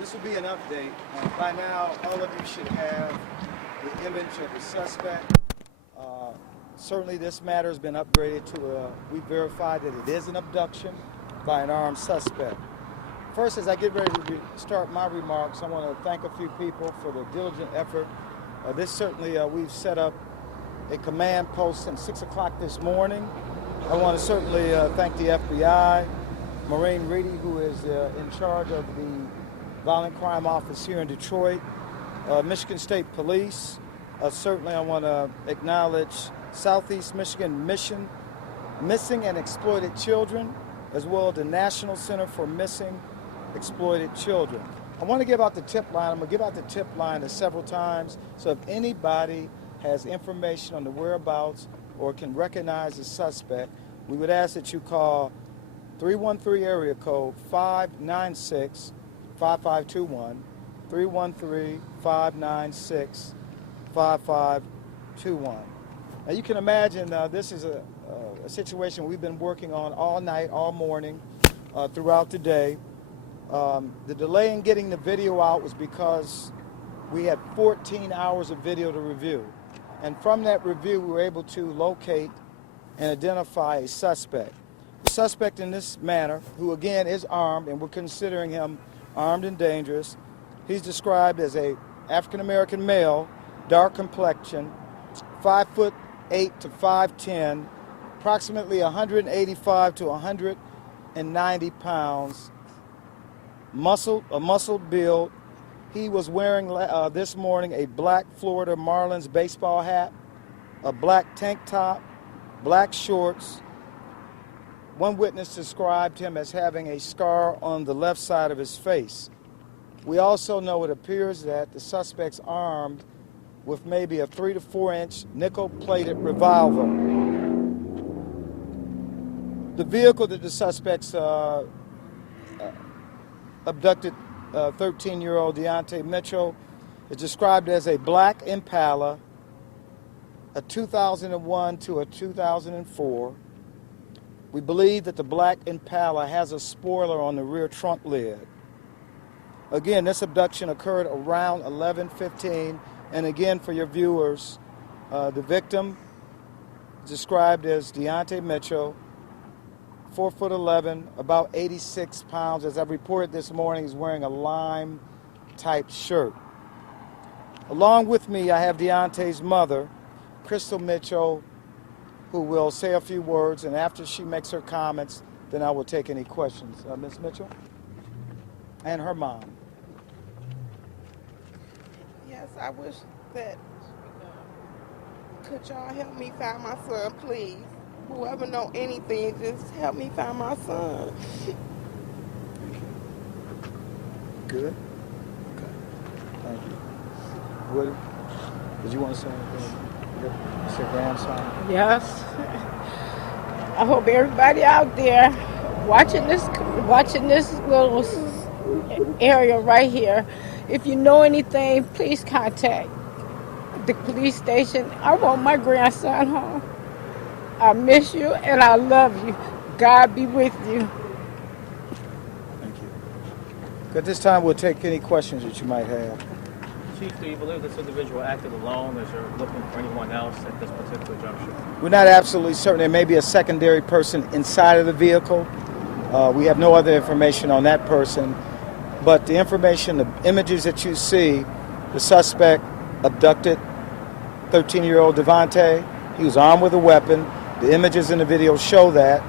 This will be an update. By now, all of you should have the image of the suspect. Certainly, this matter has been upgraded to we verified that it is an abduction by an armed suspect. First, as I get ready to start my remarks, I want to thank a few people for the diligent effort. This certainly, we've set up a command post since 6 o'clock this morning. I want to certainly thank the FBI, Maureen Reedy, who is in charge of the Violent Crime Office here in Detroit, Michigan State Police. Certainly I want to acknowledge Southeast Michigan Missing and Exploited Children, as well as the National Center for Missing Exploited Children. I want to give out the tip line. I'm going to give out the tip line several times, so if anybody has information on the whereabouts or can recognize the suspect, we would ask that you call 313 area code 596-5521, 313-596-5521. Now you can imagine this is a situation we've been working on all night, all morning, throughout the day. The delay in getting the video out was because we had 14 hours of video to review. And from that review, we were able to locate and identify a suspect. The suspect in this manner, who again is armed, and we're considering him armed and dangerous. He's described as a African-American male, dark complexion, 5'8" to 5'10", approximately 185 to 190 pounds, a muscled build. He was wearing this morning a black Florida Marlins baseball hat, a black tank top, black shorts. One witness described him as having a scar on the left side of his face. We also know it appears that the suspect's armed with maybe a 3 to 4 inch nickel-plated revolver. The vehicle that the suspects abducted 13-year-old Deontay Mitchell is described as a black Impala, a 2001 to a 2004. We believe that the black Impala has a spoiler on the rear trunk lid. Again, this abduction occurred around 11:15, and again, for your viewers, the victim is described as Deontay Mitchell, 4'11", about 86 pounds. As I reported this morning, he's wearing a lime-type shirt. Along with me, I have Deontay's mother, Crystal Mitchell, who will say a few words, and after she makes her comments, then I will take any questions. Ms. Mitchell? And her mom. Yes, I wish that, could y'all help me find my son, please? Whoever know anything, just help me find my son. Good? Okay. Thank you. Woody, did you want to say anything? It's your grandson? Yes. I hope everybody out there watching this little area right here, if you know anything, please contact the police station. I want my grandson home. I miss you and I love you. God be with you. Thank you. At this time, we'll take any questions that you might have. Chief, do you believe this individual acted alone, as you're looking for anyone else at this particular juncture? We're not absolutely certain. There may be a secondary person inside of the vehicle. We have no other information on that person. But the information, the images that you see, the suspect abducted 13-year-old Devontae. He was armed with a weapon. The images in the video show that.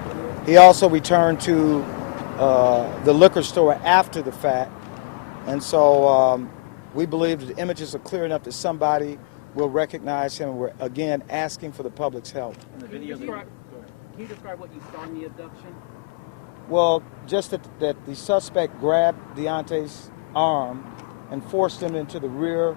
He also returned to the liquor store after the fact. And so we believe that the images are clear enough that somebody will recognize him. And we're, again, asking for the public's help. In the video, Can you describe what you saw in the abduction? Well, just that the suspect grabbed Deontay's arm and forced him into the rear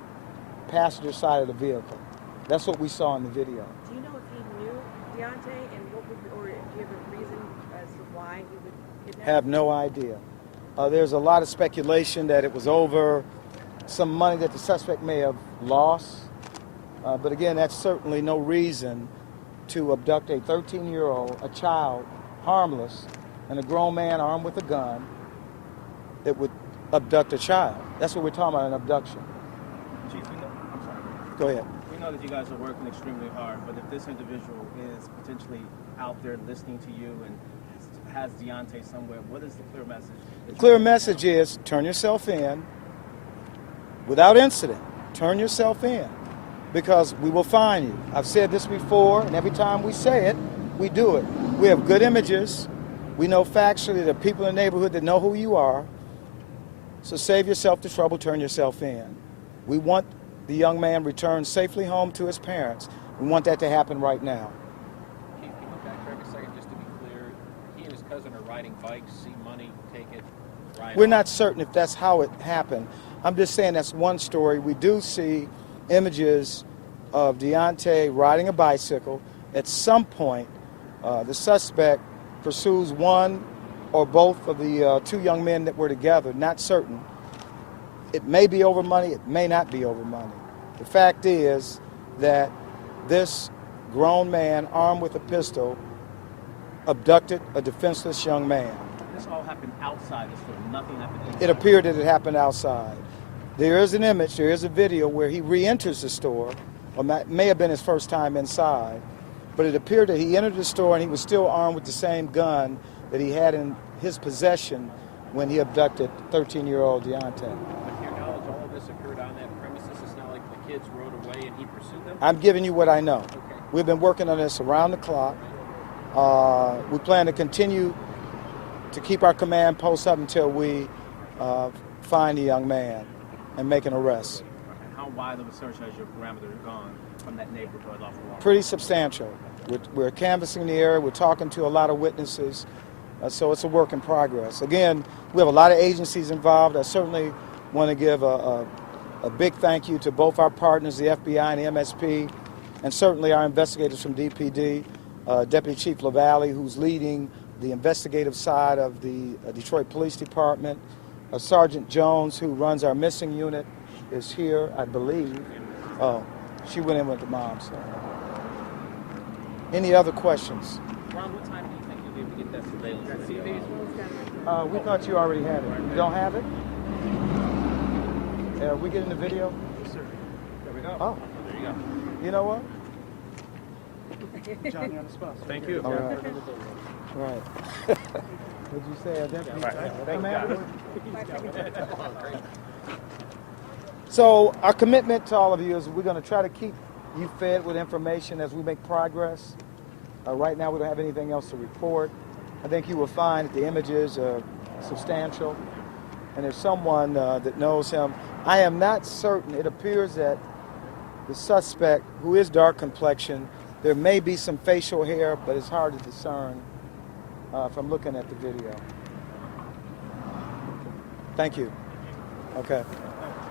passenger side of the vehicle. That's what we saw in the video. Do you know if he knew Deontay and what would, or do you have a reason as to why he would kidnap him? Have no idea. There's a lot of speculation that it was over some money that the suspect may have lost. But again, that's certainly no reason to abduct a 13-year-old, a child, harmless, and a grown man armed with a gun that would abduct a child. That's what we're talking about, an abduction. Chief, we know, I'm sorry. Go ahead. We know that you guys are working extremely hard, but if this individual is potentially out there listening to you and has Deontay somewhere, what is the clear message? The clear message is turn yourself in without incident. Turn yourself in because we will find you. I've said this before, and every time we say it, we do it. We have good images. We know factually there are people in the neighborhood that know who you are. So save yourself the trouble, turn yourself in. We want the young man returned safely home to his parents. We want that to happen right now. Can you backtrack a second just to be clear? He and his cousin are riding bikes, see money, take it, ride We're off. not certain if that's how it happened. I'm just saying that's one story. We do see images of Deontay riding a bicycle. At some point, the suspect pursues one or both of the two young men that were together, not certain. It may be over money, it may not be over money. The fact is that this grown man armed with a pistol abducted a defenseless young man. This all happened outside the store. Nothing happened inside. It appeared that it happened outside. There is an image, there is a video where he re-enters the store, or may have been his first time inside, but it appeared that he entered the store and he was still armed with the same gun that he had in his possession when he abducted 13-year-old Deontay. With your knowledge, all of this occurred on that premises. It's not like the kids rode away and he pursued them? I'm giving you what I know. Okay. We've been working on this around the clock. We plan to continue to keep our command posts up until we find the young man and make an arrest. And how wide of a search has your parameter gone from that neighborhood off of Walmart? Pretty substantial. We're canvassing the area. We're talking to a lot of witnesses. So it's a work in progress. Again, we have a lot of agencies involved. I certainly want to give a big thank you to both our partners, the FBI and the MSP, and certainly our investigators from DPD, Deputy Chief LaValle, who's leading the investigative side of the Detroit Police Department. Sergeant Jones, who runs our missing unit, is here, I believe. Oh, she went in with the mom. So. Any other questions? Ron, what time do you think you'll be able to get that surveillance video? We thought you already had it. You don't have it? We getting the video? Yes, sir. There we go. Oh. There you go. You know what? Johnny on the spot. Thank you. All right. Right. What'd you say? So our commitment to all of you is we're going to try to keep you fed with information as we make progress. Right now we don't have anything else to report. I think you will find that the images are substantial and there's someone that knows him. I am not certain. It appears that the suspect, who is dark complexion, there may be some facial hair, but it's hard to discern from looking at the video. Thank you. Okay.